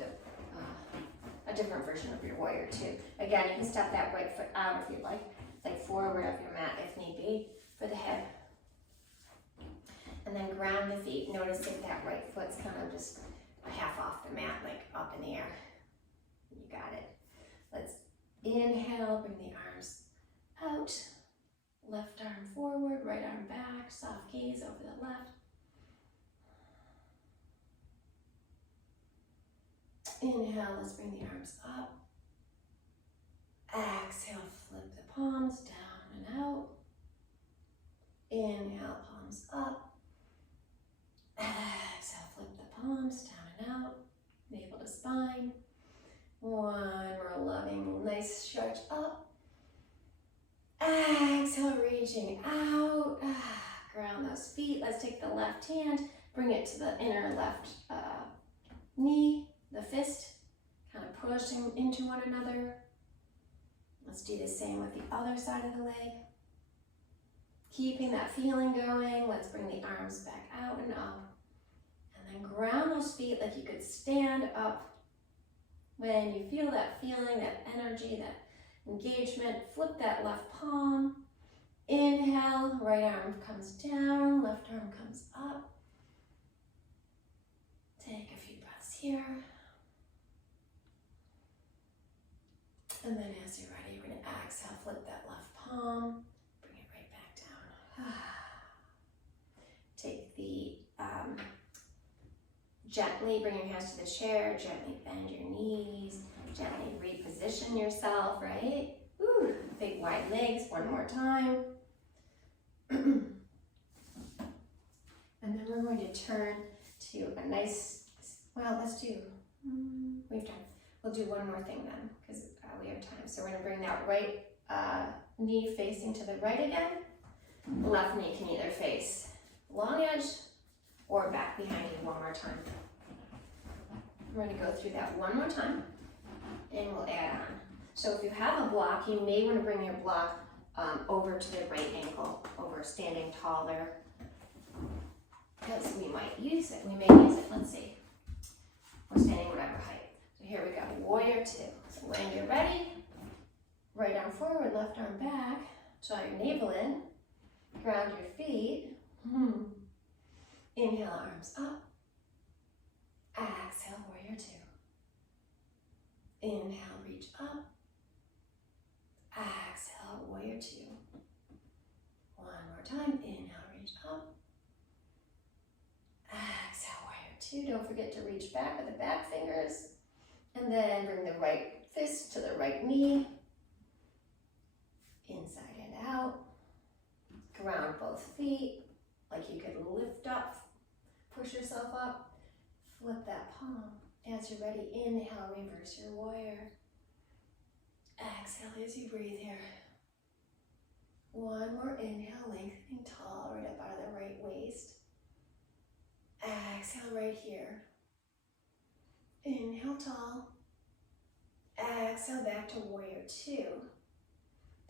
a different version of your warrior two. Again, you can step that right foot out if you'd like forward of your mat if need be for the hip. And then ground the feet. Notice if that right foot's kind of just a half off the mat, like up in the air. You got it. Let's inhale, bring the arms out. Left arm forward, right arm back, soft gaze over the left. Inhale, let's bring the arms up. Exhale, flip the palms down and out. Inhale, palms up. Exhale, flip the palms down and out. Navel to spine. One more loving, nice stretch up. Exhale, reaching out. Ground those feet. Let's take the left hand, bring it to the inner left knee, the fist, kind of pushing into one another. Let's do the same with the other side of the leg. Keeping that feeling going, let's bring the arms back out and up. And then ground those feet like you could stand up. When you feel that feeling, that energy, that engagement, flip that left palm. Inhale, right arm comes down, left arm comes up. Take a few breaths here. And then as you're ready, you're going to exhale, flip that left palm, bring it right back down. Take the, gently bring your hands to the chair, gently bend your knees, Gently reposition yourself, right? Ooh, big wide legs, one more time. And then we're going to turn to a nice, well, let's do, we'll do one more thing then, because we have time. So we're gonna bring that right knee facing to the right again. Left knee can either face long edge or back behind you one more time. We're gonna go through that one more time and we'll add on. So if you have a block, you may wanna bring your block over to the right ankle, over standing taller, because we might use it, we may use it, let's see. We're standing whatever height. So here we go, warrior two. So when you're ready, right arm forward, left arm back, draw your navel in, ground your feet. Inhale, arms up. Exhale, warrior two. Inhale, reach up. Exhale, warrior two. One more time, inhale, reach up. Exhale, warrior two. Don't forget to reach back with the back fingers. And then bring the right fist to the right knee. Inside and out. Ground both feet like you could lift up, push yourself up, flip that palm. As you're ready, inhale, reverse your warrior. Exhale as you breathe here. One more inhale, lengthening tall right up out of the right waist. Exhale right here. Inhale tall. Exhale back to warrior two.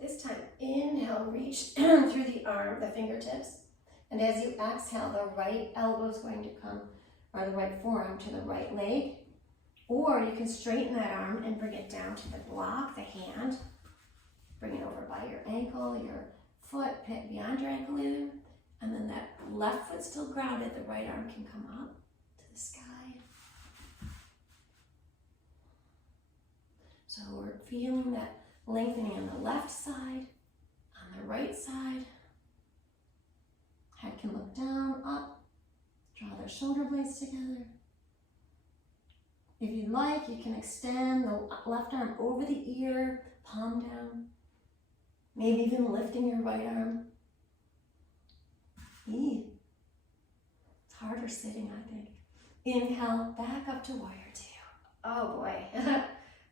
This time, inhale, reach through the arm, the fingertips. And as you exhale, the right elbow is going to come, or the right forearm to the right leg. Or you can straighten that arm and bring it down to the block, the hand. Bring it over by your ankle, your foot, beyond your ankle even. And then that left foot still grounded, the right arm can come up to the sky. So we're feeling that lengthening on the left side, on the right side. Head can look down, up, draw their shoulder blades together. If you'd like, you can extend the left arm over the ear, palm down. Maybe even lifting your right arm. It's harder sitting, I think. Inhale, back up to warrior two. Oh boy.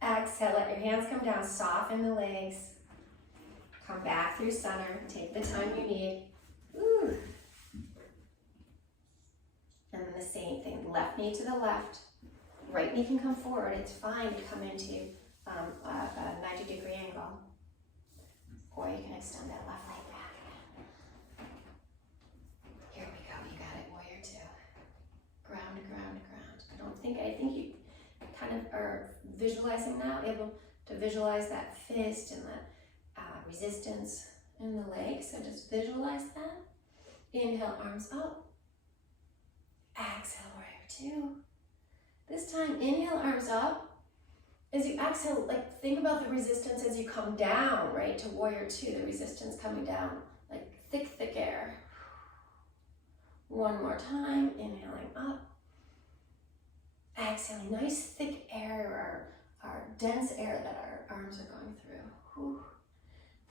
Exhale, let your hands come down, soften the legs. Come back through center, take the time you need. Ooh. And then the same thing, left knee to the left. Right knee can come forward. It's fine to come into a 90-degree angle. Or you can extend that left leg back. Here we go, you got it, warrior two. Ground, ground, ground. I think you kind of are visualizing now, able to visualize that fist and the resistance in the leg. So just visualize that. Inhale, arms up. Exhale, warrior two. This time, inhale, arms up. As you exhale, like think about the resistance as you come down, right, to warrior two, the resistance coming down, like thick, thick air. One more time, inhaling up. Exhaling, nice thick air, or dense air that our arms are going through. Whew.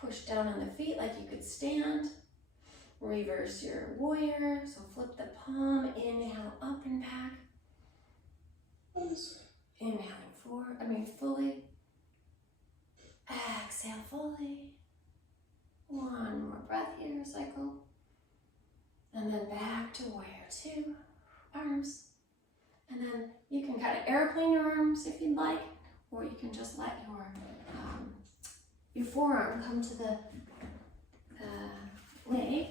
Push down on the feet like you could stand. Reverse your warrior, so flip the palm, inhale up and back. Inhaling forward, fully. Exhale fully. One more breath here, cycle. And then back to warrior two, arms. And then you can kind of airplane your arms if you'd like, or you can just let your forearm come to the leg.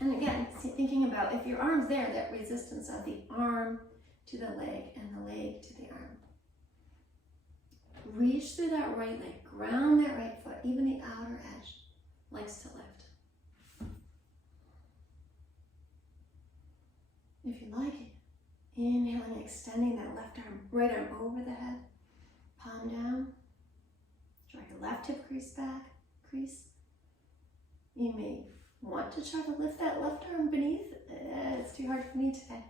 And again, thinking about if your arm's there, that resistance of the arm to the leg and the leg to the arm. Reach through that right leg, ground that right foot, even the outer edge likes to lift. If you like it, inhaling, extending that left arm, right arm over the head, palm down. Draw your left hip crease back, crease. You may want to try to lift that left arm beneath. It's too hard for me today.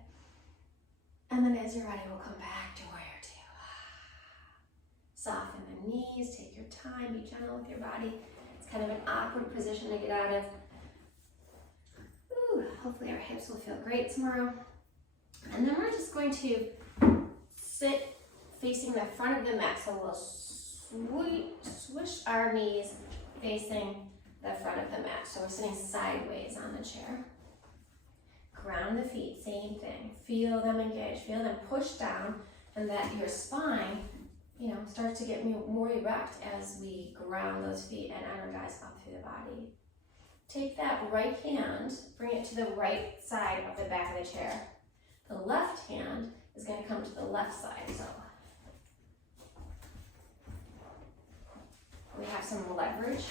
And then as you're ready, we'll come back to warrior two. Soften the knees, take your time, be gentle with your body. It's kind of an awkward position to get out of. Ooh, hopefully our hips will feel great tomorrow. And then we're just going to sit facing the front of the mat. So we'll swish our knees facing the front of the mat. So we're sitting sideways on the chair. Ground the feet, same thing. Feel them engage, feel them push down, and that your spine, starts to get more erect as we ground those feet and energize up through the body. Take that right hand, bring it to the right side of the back of the chair. The left hand is going to come to the left side. So we have some leverage.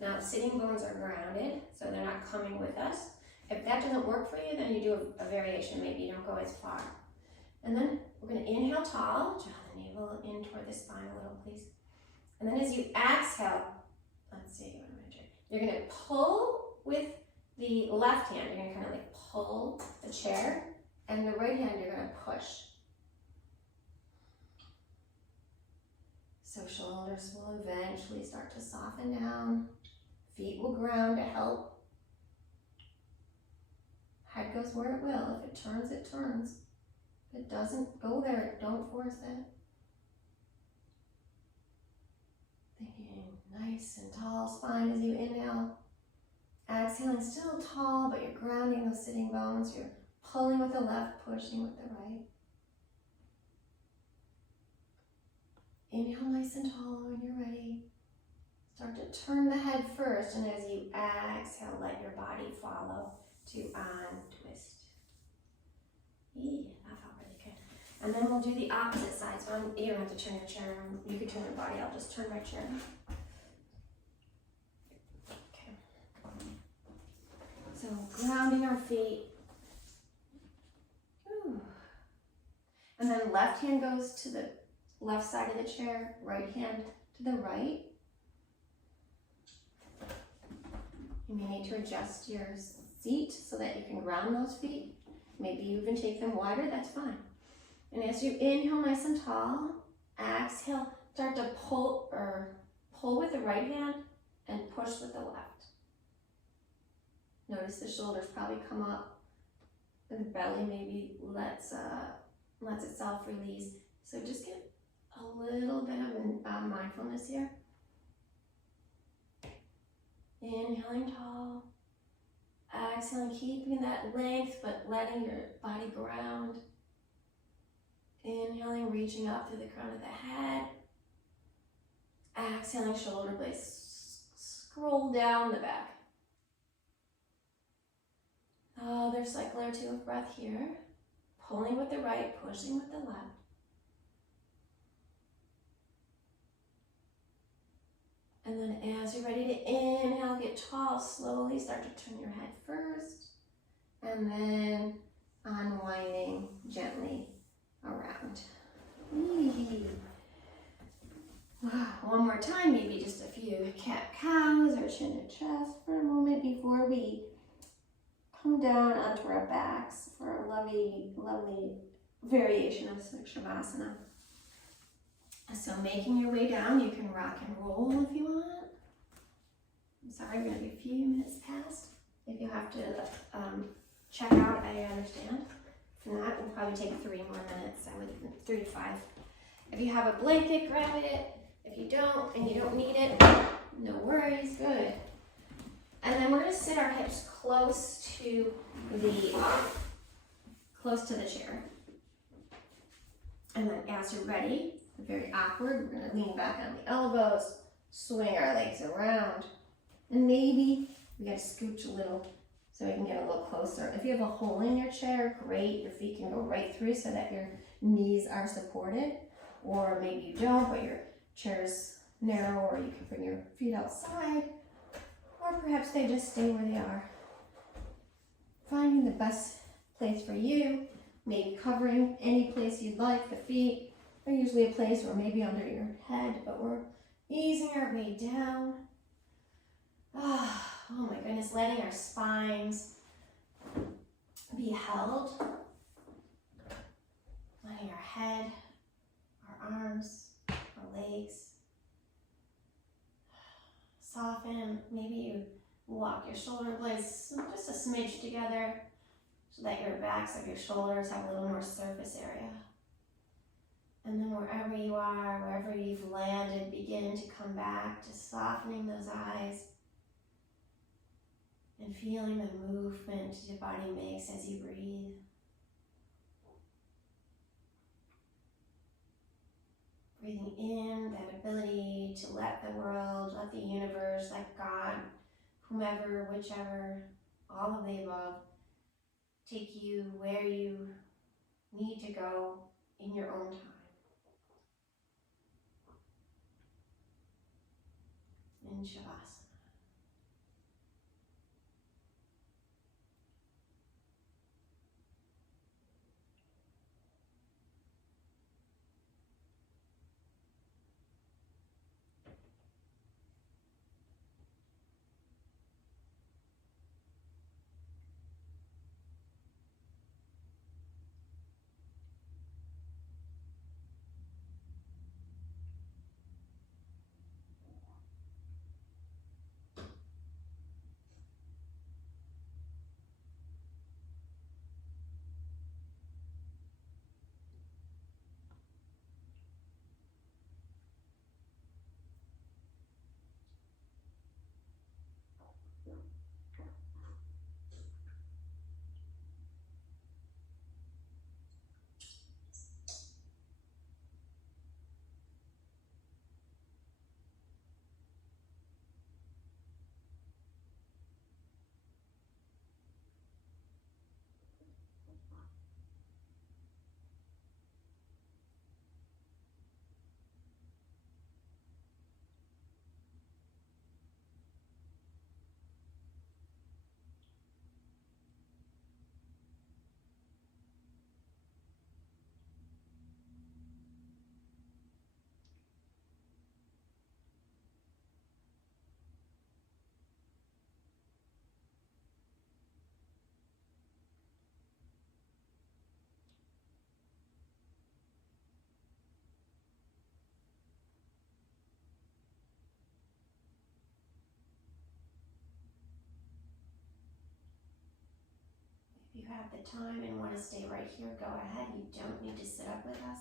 Now sitting bones are grounded, so they're not coming with us. If that doesn't work for you, then you do a variation. Maybe you don't go as far. And then we're going to inhale tall, draw the navel in toward the spine a little, please. And then as you exhale, let's see, what am I doing? You're going to pull with the left hand. You're going to kind of like pull the chair, and the right hand you're going to push. So shoulders will eventually start to soften down. Feet will ground to help. Head goes where it will. If it turns, it turns. If it doesn't, go there. Don't force it. Thinking nice and tall spine as you inhale. Exhaling, still tall, but you're grounding those sitting bones. You're pulling with the left, pushing with the right. Inhale nice and tall when you're ready. Start to turn the head first, and as you exhale, let your body follow to untwist. That felt really good. And then we'll do the opposite side. So you don't have to turn your chair around. You can turn your body. I'll just turn my chair. Okay. So grounding our feet. Ooh. And then left hand goes to the left side of the chair, right hand to the right. You may need to adjust your seat so that you can ground those feet. Maybe you even take them wider, that's fine. And as you inhale nice and tall, exhale, start to pull with the right hand and push with the left. Notice the shoulders probably come up, and the belly maybe lets itself release. So just get a little bit of mindfulness here. Inhaling tall, exhaling, keeping that length, but letting your body ground. Inhaling, reaching up through the crown of the head. Exhaling, shoulder blades scroll down the back. Another cycle or two of breath here. Pulling with the right, pushing with the left. And then as you're ready to inhale, get tall, slowly start to turn your head first. And then unwinding gently around. One more time, maybe just a few cat-cows or chin to chest for a moment before we come down onto our backs for a lovely, lovely variation of Shavasana. So making your way down, you can rock and roll if you want. I'm sorry, we're going to be a few minutes past. If you have to check out, I understand. If not, we'll probably take 3 more minutes. 3 to 5. If you have a blanket, grab it. If you don't, and you don't need it, no worries, good. And then we're going to sit our hips close to the chair. And then as you're ready, very awkward, we're going to lean back on the elbows, swing our legs around, and maybe we got to scooch a little so we can get a little closer. If you have a hole in your chair, great, your feet can go right through so that your knees are supported, or maybe you don't, but your chair's narrow, or you can bring your feet outside, or perhaps they just stay where they are. Finding the best place for you, maybe covering any place you'd like. The feet are usually a place, or maybe under your head, but we're easing our way down. Oh my goodness, letting our spines be held. Letting our head, our arms, our the legs. Soften. Maybe you walk your shoulder blades just a smidge together so that your backs of your shoulders have a little more surface area. And then wherever you are, wherever you've landed, begin to come back to softening those eyes and feeling the movement your body makes as you breathe. Breathing in that ability to let the world, let the universe, let God, whomever, whichever, all of the above, take you where you need to go in your own time. In Shavasana. If you have the time and want to stay right here, go ahead. You don't need to sit up with us.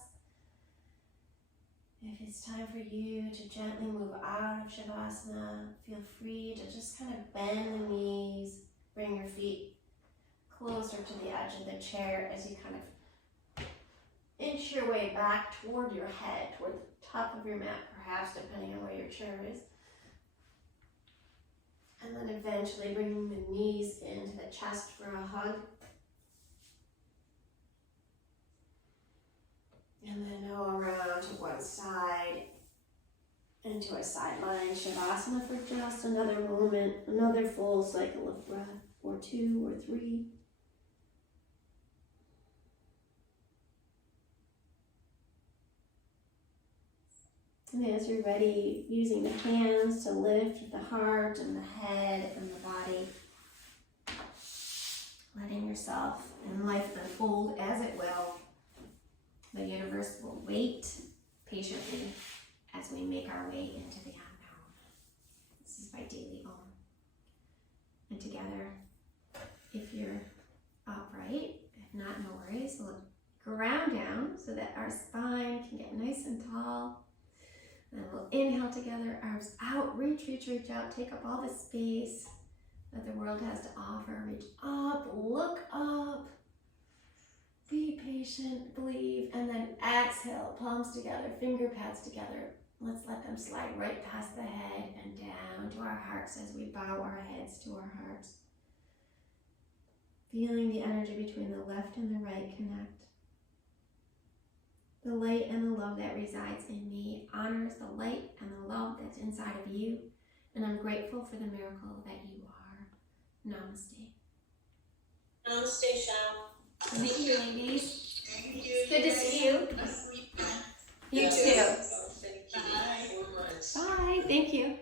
If it's time for you to gently move out of Shavasana, feel free to just kind of bend the knees, bring your feet closer to the edge of the chair as you kind of inch your way back toward your head, toward the top of your mat, perhaps, depending on where your chair is. And then eventually bringing the knees into the chest for a hug. And then go around to one side into a sideline Shavasana for just another moment, another full cycle of breath, or 2 or 3. And as you're ready, using the hands to lift the heart and the head and the body, letting yourself and life unfold as it will. The universe will wait patiently as we make our way into the unknown. This is by Daily Om. And together, if you're upright, if not, no worries, we'll ground down so that our spine can get nice and tall. And we'll inhale together, arms out, reach out, take up all the space that the world has to offer. Reach up, look up. Be patient, believe, and then exhale, palms together, finger pads together. Let's let them slide right past the head and down to our hearts as we bow our heads to our hearts. Feeling the energy between the left and the right connect. The light and the love that resides in me honors the light and the love that's inside of you, and I'm grateful for the miracle that you are. Namaste. Namaste, Chelle. Thank you, ladies. Thank you. It's good to see you. You too. Thank you so much. Bye. Thank you.